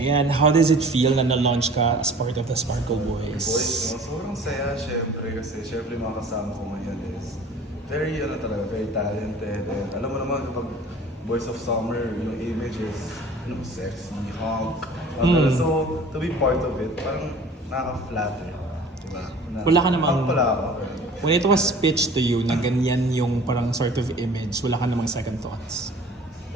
And how does it feel na na-launch ka as part of the Sparkle Boys? Boys, no? Sobrang saya syempre kasi syempre mga kasama ko ngayon is very very talented. And alam mo naman kapag Boys of Summer, yung image is sexy, hunk. So to be part of it, parang nakaka-flatter. Diba? Wala ka namang... Hunk pala ako. When it was pitched to you na ganyan yung parang sort of image, wala ka namang second thoughts?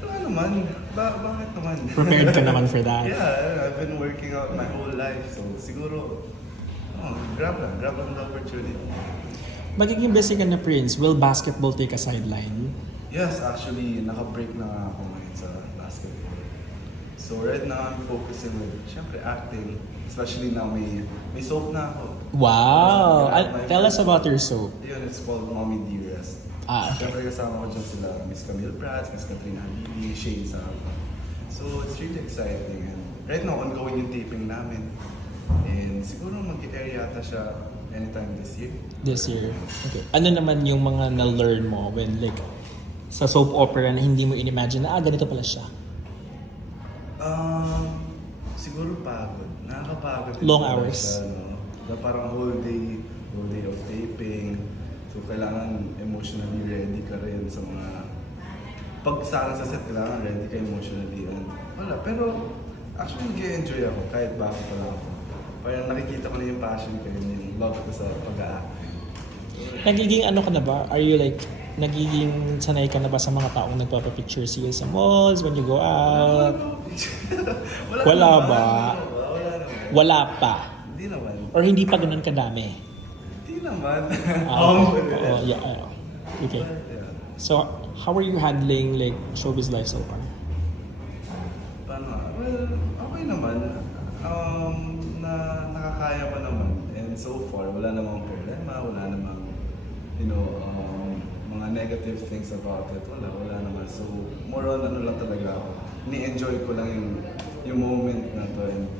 Wala naman. Bakit naman? Prepared ka naman for that? Yeah, I've been working out my whole life. So siguro, grab lang the opportunity. Magiging busy ka na, Prince. Will basketball take a sideline? Yes, actually, naka-break na nga ako ngayon sa basketball. So right now, I'm focusing with, syempre, acting. Especially now, may soap na ako. Wow! Tell us about your soap. Yun, it's called Mommy Dearest. Okay. Syempre, kasama ko dyan sila, Miss Camille Prats, Miss Katrina Habibi, Shane Saba. So it's really exciting. And right now, ongoing yung taping namin. And siguro mag-air yata siya anytime this year. This year? Okay. Ano naman yung mga na-learn mo when like sa soap opera na hindi mo in-imagine na ganito pala siya? Siguro pagod. Nakakapagod. Long hours. Siya, no? Na parang whole day of taping. So kailangan emotionally ready ka rin sa mga... Pag sa set, kailangan ready ka emotionally. And wala. Pero actually nag-enjoy ako kahit baka pa lang ako. Parang nakikita ko na yung passion ko yun, yung love ko sa pag-acting. Nagiging ano ka na ba? Are you like, nagiging sanay ka na ba sa mga taong nagpapapicture sa'yo sa malls when you go out? Wala ba? Wala naman. Wala pa? Hindi naman. Or hindi pa ganun kadami? Hindi naman. Yeah. Okay. Yeah. So, how are you handling like showbiz life so far? Paano? Well, okay naman. Nakakaya pa naman. And so far, wala namang problema, wala namang, mga negative things about it. Wala naman. So, more on lang talaga ako. Ni-enjoy ko lang yung moment na to and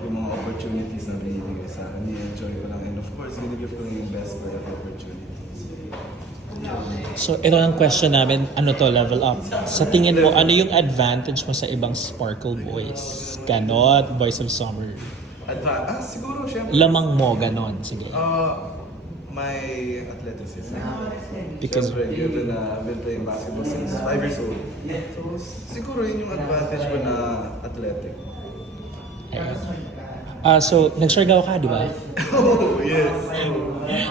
yung mga opportunities na binibigay sa akin. Ni-enjoy ko lang. And of course, ginigif ko lang yung best for that opportunities. So, ito ang question namin, ano to, level up. Sa tingin mo, ano yung advantage mo sa ibang Sparkle Boys? Ganon, Boys of Summer. Siguro, syempre. Lamang mo, ganon. Sige. My athleticism. Because- Siyempre, given na I've been playing basketball since 5 years old. So, siguro yun yung advantage ko na athletic. So, nag-Siargao ka, di ba? Oh, yes.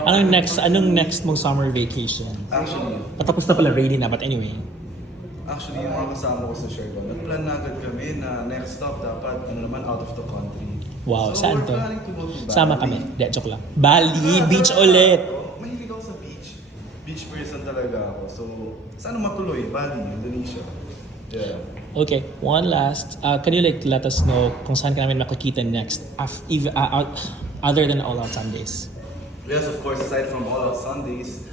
Anong next mong summer vacation? Actually, Patapos na pala, ready na, but anyway. yung mga kasama ko sa Siargao, nag-plan na agad kami na next stop dapat out of the country. Wow, So, saan we're to? planning to go to Bali. Sama kami. De, joke lang. Bali, beach ulit. Mahilig ako sa beach. Beach person talaga ako. So, sana matuloy? Bali, Indonesia. Yeah. Okay, one last. Can you like let us know kung saan ka namin makikita next other than All Out Sundays? Yes, of course, aside from All Out Sundays,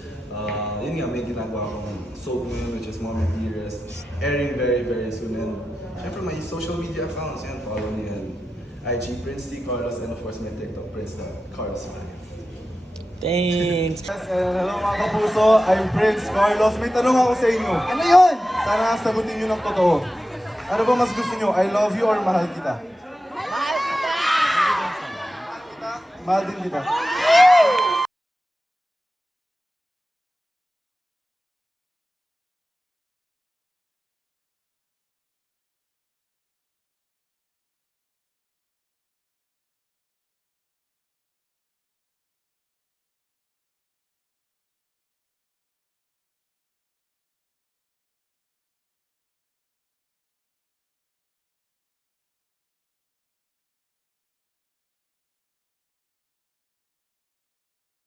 yun nga, may ginagawa akong soap ngayon, which is Mommy Dearest, airing very, very soon. And syempre, my social media accounts, yan, follow me yan. IG Prince T. Carlos, and of course, my TikTok, Prince Carlos 5. Thanks! Hello mga kapuso, I'm Prince Carlos. May tanong ako sa inyo. Ano yun? Sana sagutin nyo ng totoo. Ano ba mas gusto nyo? I love you or mahal kita? Mahal kita! Mahal din kita.